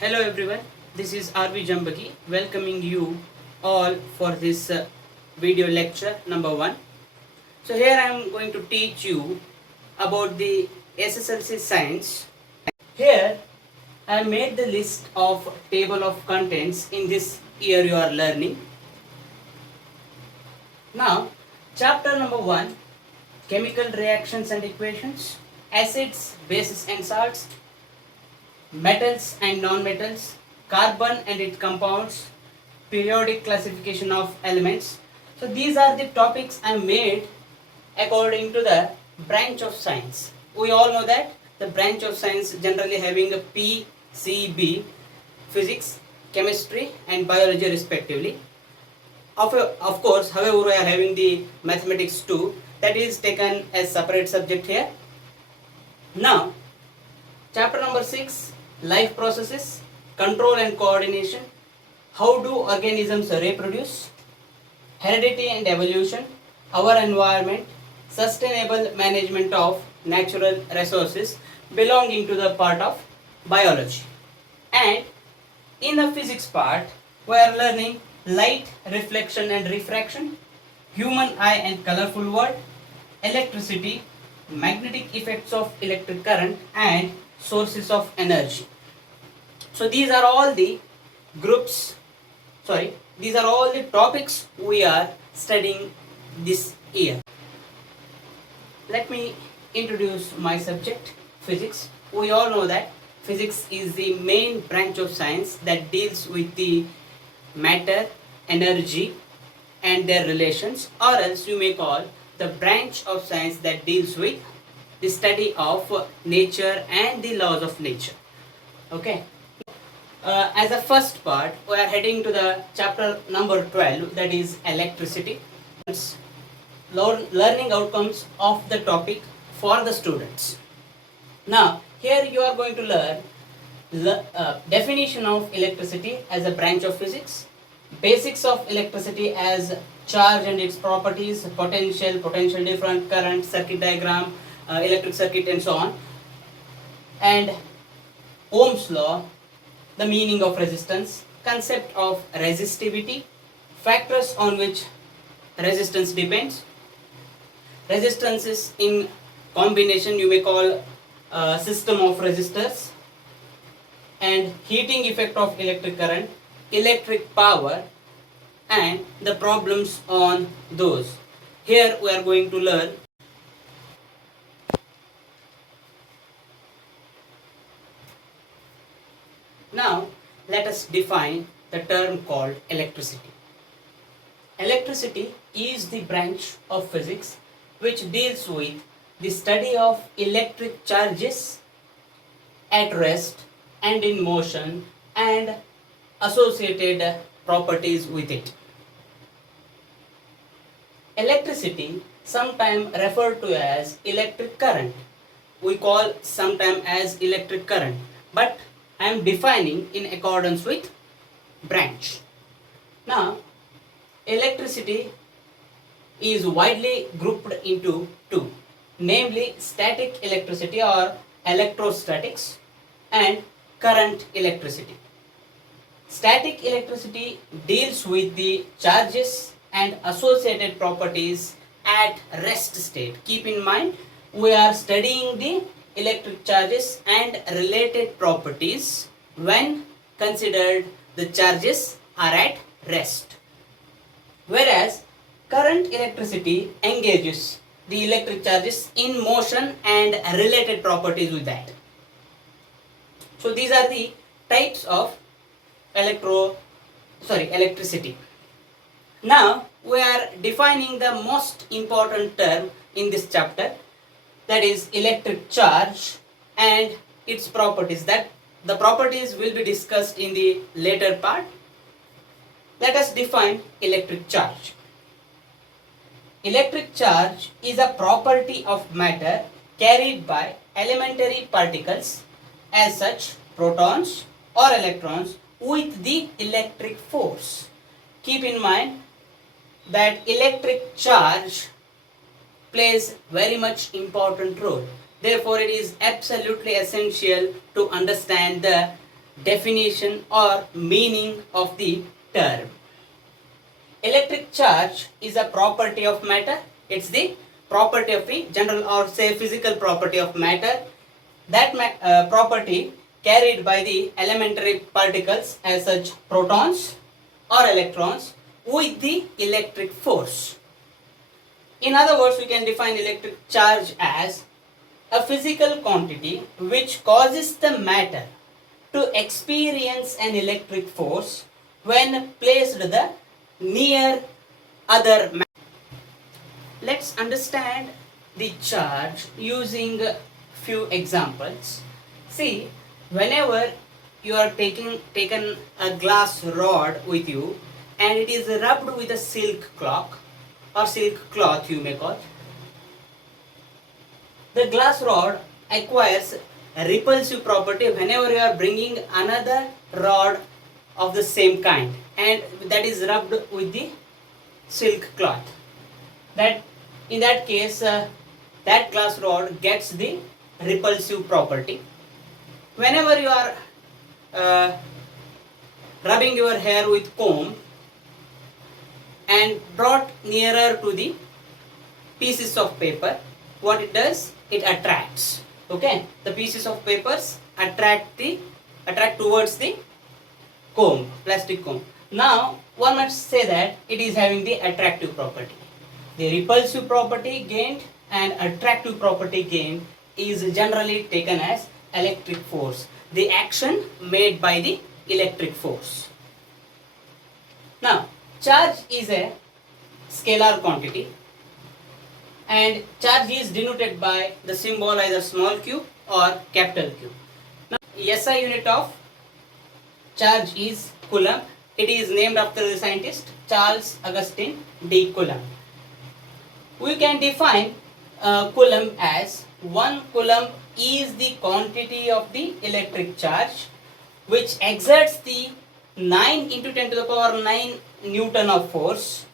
Hello everyone, this is Jambagi welcoming you all for this video lecture number 1. So here I am going to teach you about the Sslc science. Here I made the list of table of contents in this year you are learning. Now chapter number 1, chemical reactions and equations, acids, bases and salts, metals and non-metals, carbon and its compounds, periodic classification of elements. So these are the topics I made according to the branch of science. We all know that the branch of science generally having a PCB, physics, chemistry and biology respectively. Of course, however, we are having the mathematics too, that is taken as separate subject here. Now, chapter number 6, life processes, control and coordination, how do organisms reproduce, heredity and evolution, our environment, sustainable management of natural resources belonging to the part of biology. And in the physics part, we are learning light, reflection and refraction, human eye and colorful world, electricity, magnetic effects of electric current and sources of energy. So these are all the these are all the topics we are studying this year. Let me introduce my subject, physics. We all know that physics is the main branch of science that deals with the matter, energy and their relations, or else you may call the branch of science that deals with the study of nature and the laws of nature. Okay. As a first part, we are heading to the chapter number 12, that is electricity. Learning outcomes of the topic for the students. Now, here you are going to learn the definition of electricity as a branch of physics, basics of electricity as charge and its properties, potential difference, current, circuit diagram, electric circuit and so on, and Ohm's law, the meaning of resistance, concept of resistivity, factors on which resistance depends, resistances in combination you may call system of resistors, and heating effect of electric current, electric power and the problems on those. Here we are going to learn Now, let us define the term called electricity. Electricity is the branch of physics which deals with the study of electric charges at rest and in motion and associated properties with it. Electricity, sometimes referred to as electric current, we call sometimes as electric current, but I am defining in accordance with branch. Now, electricity is widely grouped into two, namely static electricity or electrostatics and current electricity. Static electricity deals with the charges and associated properties at rest state. Keep in mind, we are studying the electric charges and related properties when considered the charges are at rest. Whereas current electricity engages the electric charges in motion and related properties with that. So these are the types of electricity. Now we are defining the most important term in this chapter, that is electric charge and its properties. That the properties will be discussed in the later part. Let us define electric charge. Electric charge is a property of matter carried by elementary particles, as such protons or electrons, with the electric force. Keep in mind that electric charge plays very much important role. Therefore, it is absolutely essential to understand the definition or meaning of the term. Electric charge is a property of matter. It's the property of the general or say physical property of matter. That property carried by the elementary particles as such protons or electrons with the electric force. In other words, we can define electric charge as a physical quantity which causes the matter to experience an electric force when placed near other matter. Let's understand the charge using a few examples. See, whenever you are taken a glass rod with you and it is rubbed with a silk cloth or silk cloth you may call, the glass rod acquires a repulsive property whenever you are bringing another rod of the same kind and that is rubbed with the silk cloth. That in that case that glass rod gets the repulsive property. Whenever you are rubbing your hair with comb and brought nearer to the pieces of paper, what it does, it attracts. Okay, the pieces of papers attract towards the comb, plastic comb. Now one must say that it is having the attractive property. The repulsive property gained and attractive property gained is generally taken as electric force, the action made by the electric force. Now charge is a scalar quantity and charge is denoted by the symbol either small q or capital Q. Now SI unit of charge is coulomb. It is named after the scientist Charles Augustin de Coulomb. We can define coulomb as 1 coulomb is the quantity of the electric charge which exerts the 9 into 10 to the power 9 Newton of force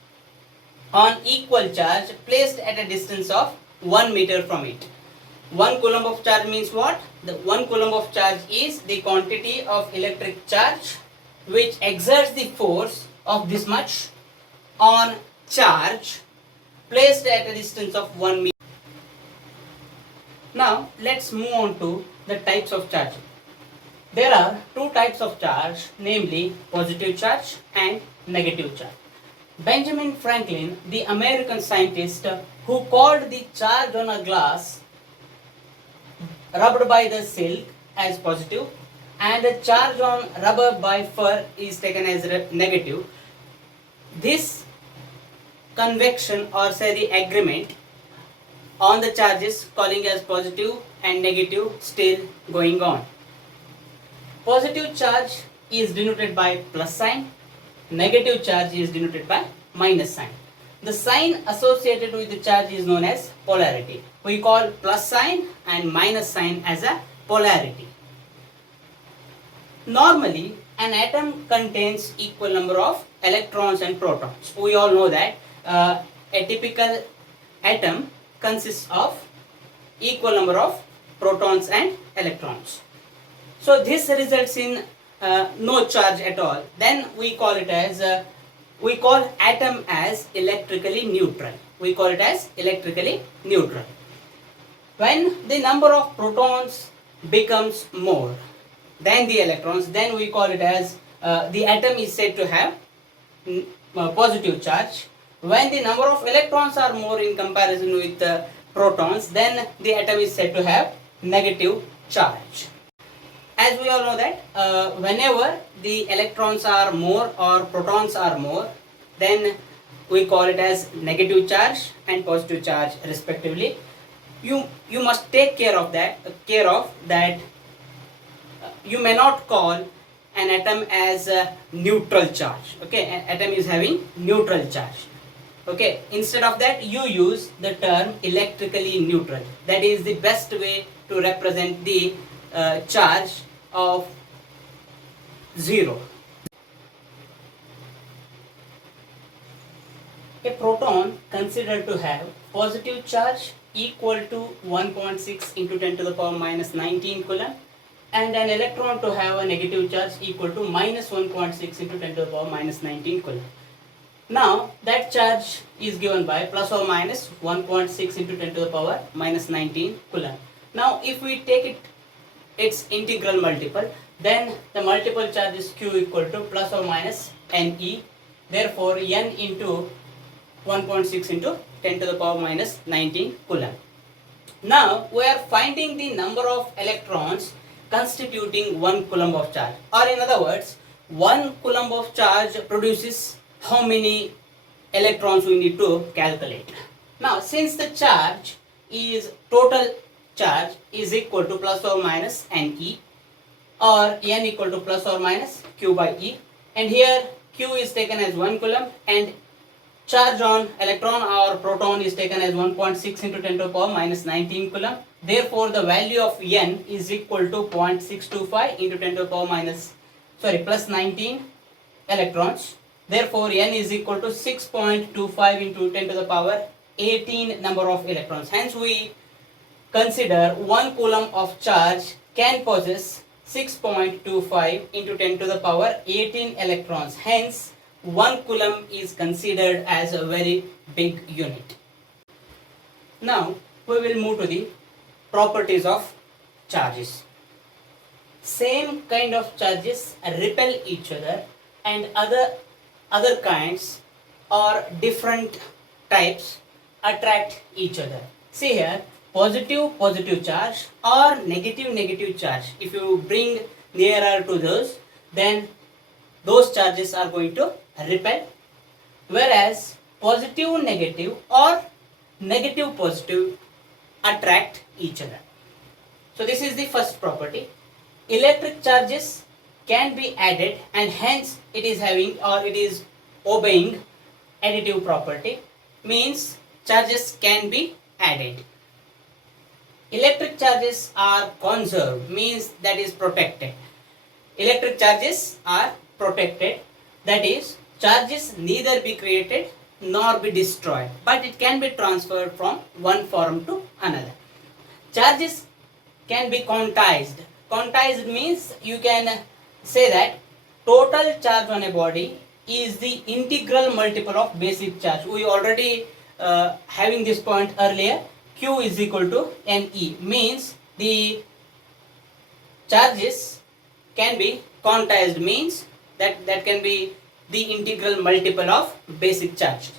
on equal charge placed at a distance of 1 meter from it. 1 coulomb of charge means what? The 1 coulomb of charge is the quantity of electric charge which exerts the force of this much on charge placed at a distance of 1 meter. Now let's move on to the types of charge. There are two types of charge, namely positive charge and negative charge. Benjamin Franklin, the American scientist who called the charge on a glass rubbed by the silk as positive and the charge on rubber by fur is taken as negative. This convection or say the agreement on the charges calling as positive and negative still going on. Positive charge is denoted by plus sign, negative charge is denoted by minus sign. The sign associated with the charge is known as polarity. We call plus sign and minus sign as a polarity. Normally, an atom contains equal number of electrons and protons. We all know that a typical atom consists of equal number of protons and electrons. So this results in no charge at all. Then we call it as we call atom as electrically neutral. We call it as electrically neutral. When the number of protons becomes more than the electrons, then we call it as the atom is said to have positive charge. When the number of electrons are more in comparison with the protons, then the atom is said to have negative charge. As we all know that whenever the electrons are more or protons are more, then we call it as negative charge and positive charge respectively. You must take care of that. You may not call an atom as a neutral charge. Okay, an atom is having neutral charge. Okay, instead of that you use the term electrically neutral. That is the best way to represent the charge of 0. A proton considered to have positive charge equal to 1.6 into 10 to the power minus 19 coulomb and an electron to have a negative charge equal to minus 1.6 into 10 to the power minus 19 coulomb. Now that charge is given by plus or minus 1.6 into 10 to the power minus 19 coulomb. Now if we take its integral multiple, then the multiple charge is Q equal to plus or minus Ne. Therefore N into 1.6 into 10 to the power minus 19 coulomb. Now we are finding the number of electrons constituting 1 coulomb of charge, or in other words 1 coulomb of charge produces how many electrons we need to calculate. Now since the charge is total charge is equal to plus or minus Ne, or N equal to plus or minus Q by E, and here Q is taken as 1 coulomb and charge on electron or proton is taken as 1.6 into 10 to the power minus 19 coulomb. Therefore the value of N is equal to 0.625 into 10 to the power plus 19 electrons. Therefore N is equal to 6.25 into 10 to the power 18 number of electrons. Hence we consider 1 coulomb of charge can possess 6.25 into 10 to the power 18 electrons. Hence 1 coulomb is considered as a very big unit. Now we will move to the properties of charges. Same kind of charges repel each other, and other kinds or different types attract each other. See here, positive charge or negative charge, if you bring nearer to those, then those charges are going to repel, whereas positive or negative positive attract each other. So this is the first property. Electric charges can be added, and hence it is having or it is obeying additive property, means charges can be added. Electric charges are conserved, means that is protected. Electric charges are protected, that is charges neither be created nor be destroyed, but it can be transferred from one form to another. Charges can be quantized. Quantized means you can say that total charge on a body is the integral multiple of basic charge. We already having this point earlier. Q is equal to Ne, means the charges can be quantized, means that can be the integral multiple of basic charge.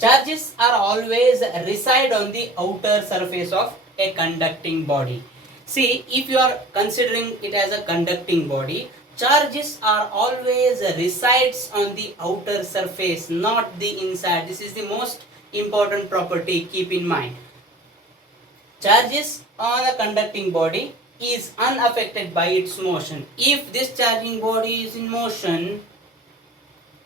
Charges are always reside on the outer surface of a conducting body. See, if you are considering it as a conducting body, charges are always resides on the outer surface, not the inside. This is the most important property, keep in mind. Charges on a conducting body is unaffected by its motion. If this charging body is in motion,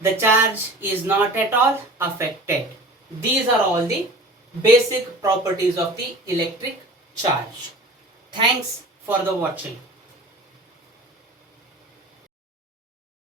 the charge is not at all affected. These are all the basic properties of the electric charge. Thanks for the watching.